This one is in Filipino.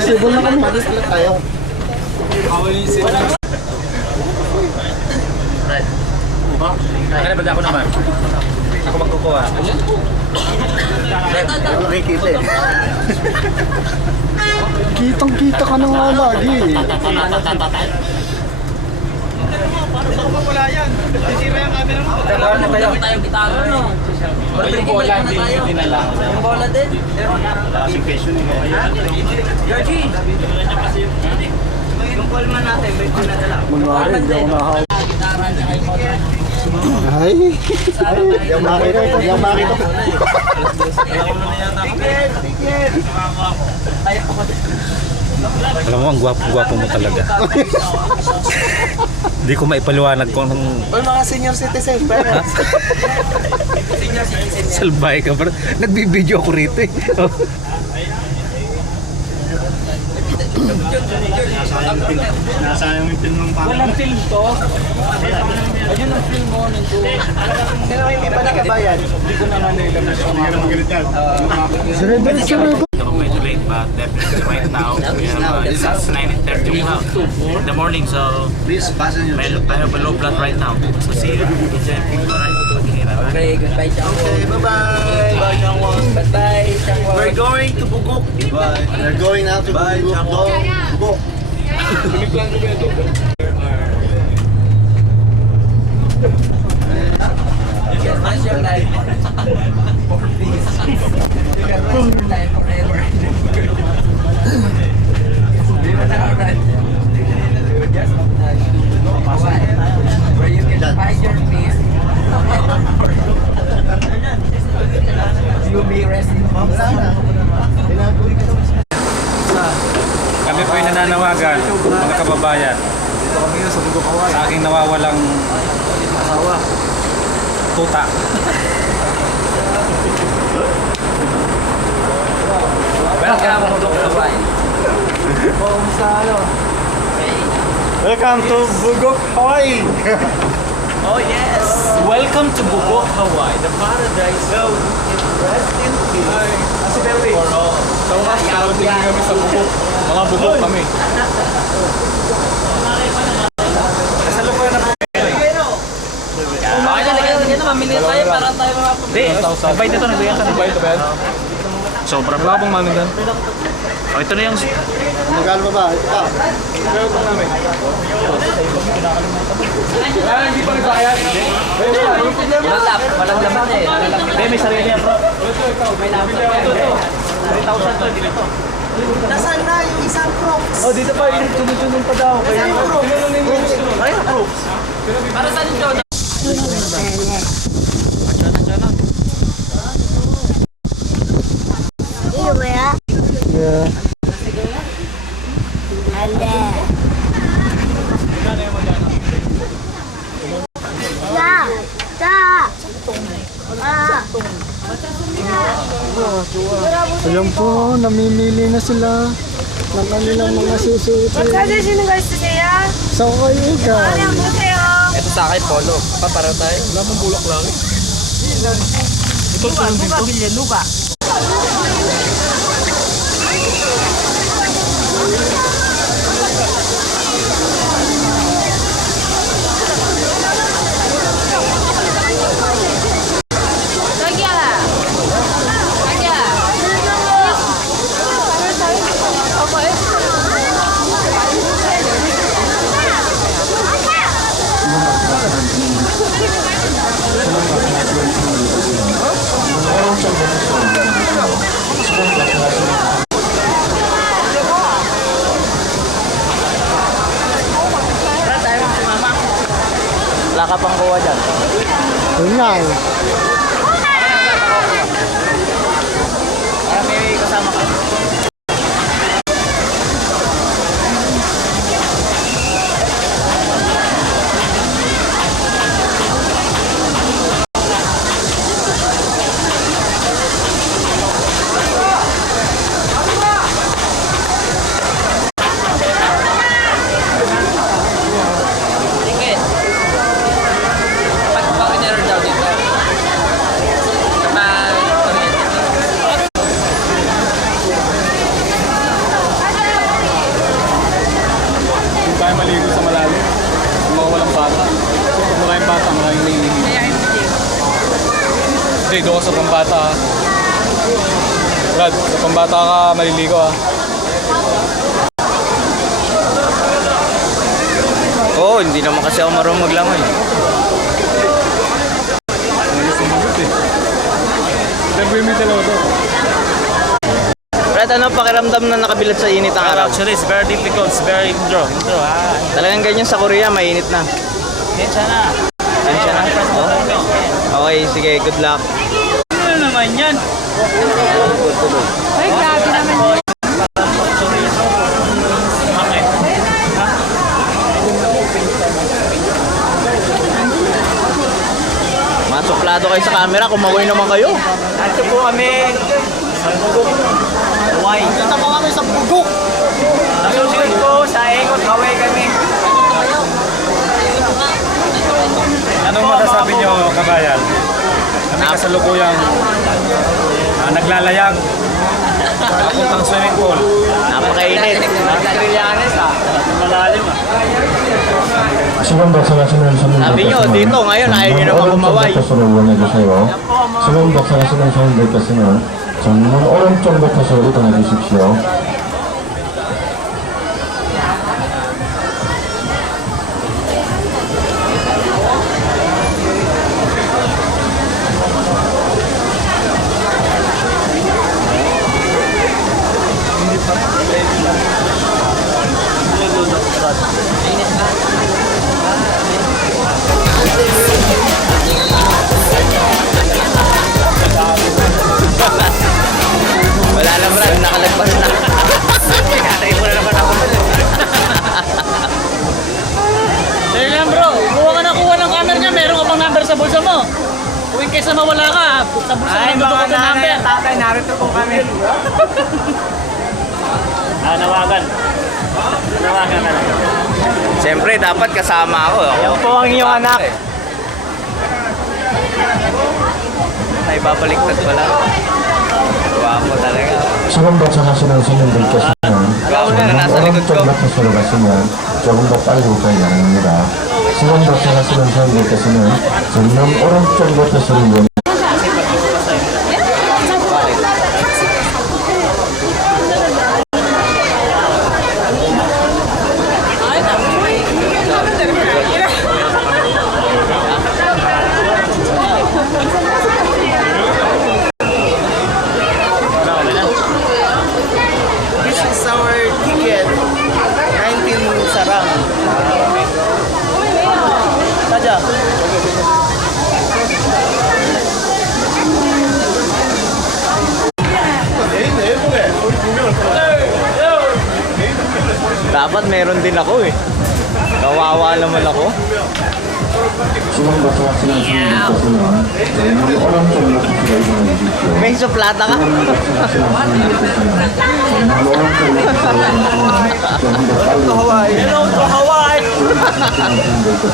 Disable na kami. Malis na tayo. Kaya ba ako naman? Ako magkukuha. Nakikita eh. Kitang-kita ka na nga lagi eh. Wala yan. Sisira yung camera mo. Tayo gitara, no? Yung bola, hindi na lang. Yung bola din? Kasing question eh. Georgie! Yung ball man natin, may pinadala. Munwari, hindi ako nakaw. Ay! Yung makita. Yung makita. Alam mo, ang gwapo mo talaga. Hindi ko maipaliwanag kung anong... Well, mga senior citizen. Salbay ka pa. Nagbibideo ako rito eh. Nasayang yung film ng pangalan. Walang film to. Ayun ang film mo nito. Pero yung iba nakabayan. Hindi ko naman nila na siya. I'm way too late, but definitely right now it's 9:30 in the morning, so Please, fasten your seat. I have a low blood right now. So see you. Okay, goodbye, Changwon. Okay, bye-bye. Bye, Changwon. Bye-bye, Changwon. We're going to Bugok. Bye. We're going now to Bugok. Bugok. That's your life. For peace. You can run your life forever. Just where you can find your peace. You'll be resting from Kami po yung nananawagan, mga kababayan. Dito kami sa Bugok, Hawaii. Sa aking nawawalang Asawa. tuta. Welcome to Hawaii. Welcome to Bugok, Hawaii. Oh yes! Welcome to Bugok, Hawaii, the paradise zone. Rest in peace. Si Perry. Sa wakas, karating kami sa Bugok. Mga Bugok kami. Kasalukuyan na po. Mamili tayo para tayo mga Hindi, nag-bite ito, nag-bite ito. Nag-bite ito ba yan? Sobrang wala pong mamin doon. Oh, ito na yung... Magkano ba ba? Ito pa. Hindi pa nagbayad. Walang laman eh. Hindi, may sarili yan bro. May laman pa yan. 3,000 to, hindi na to. Nasaan na yung isang Crocs? Oh, dito pa. Tunod-tunod pa daw. Isang Crocs. Ay, Crocs. Para saan yung John? Iya ba ya? Yeah. Ada. Ya. Ya. Ayan po, namimili na sila ng kanilang mga susuotin. Magkano sino guys saya? Saan kayo ka? Ano ang sa'yo? Ito sa akin, polo. Para tayo. Wala mong bulak lang. Ito sa dito. Lupa. Lagi lah. Lagi lah. Apa Wala ka pang kuha dyan. Yun nga eh. Para may kasama ka. Ticket. Pag meron daw dito. tayo maligo sa malalim. Kung mga walang bata. Kung maraming bata, maraming nanginginig. Hindi, doon ka sa pambata ha. Brad, sa pambata ka maliligo ha. Oo, hindi naman kasi ako marunong maglangoy. Sumagot eh. Sabi mo yung dalawa to. Brad, ano pakiramdam na nakabilad sa init ang araw? Actually, it's very difficult. It's very intro ha. Talagang ganyan sa Korea, mainit na. Kaya na. Ganyan na? Oh. Okay, sige, good luck. Ano naman yan? Ay, grabe naman yun. Mga suplado kayo sa camera, kumaway naman kayo. Ito po kami sa Bugok. Hawaii. Kita mo kami sa bugok. Nasusunod po sa Engot, Hawaii kami. Anong masasabi niyo, kabayan? Kami kasalukuyang naglalayag. Papuntang swimming pool. Napakainit. Trillanes malalim 수건 박사가 신은 선물 Sabi nyo, dito ngayon ayaw nyo naman kumaway. 버튼으로 이용해주세요. 수건 박사가 신은 선물께서는 전문 오른쪽 버튼으로 이동해 주십시오. Wala na Brad, nakalagpas na. Pinatay mo na naman ako. Sige lang bro, kuha ka ng camera niya, meron ka pang number sa bulsa mo. Kung in case na mawala ka, sa bulsa mo nandun ka number. tatay, narito po kami. Nawagan. Nawagan na lang. Siyempre, dapat kasama ako. Yan po ang iyong anak. Ay, babaliktad pala. Guwapo talaga. 수건 박사하시는 손님들께서는 nasa 전문 likod ko. 오른쪽 버튼으로 가시면 조금 더 빨리 오가야 합니다. 수건 박사하시는 손님들께서는 전문 오른쪽 버튼으로 이용해 This is our ticket. 19 sarang. Saja. Dapat meron din ako eh. Kawawa naman ako. 수건 박사하시는 손님들께서는 전문 오른쪽 버튼으로 이동해 주십시오. May suplata ka. 수건 박사하시는 손님들께서는 전문 오른쪽 버튼으로 가시면 조금 더 빨리 오가야 합니다. Hello to Hawaii!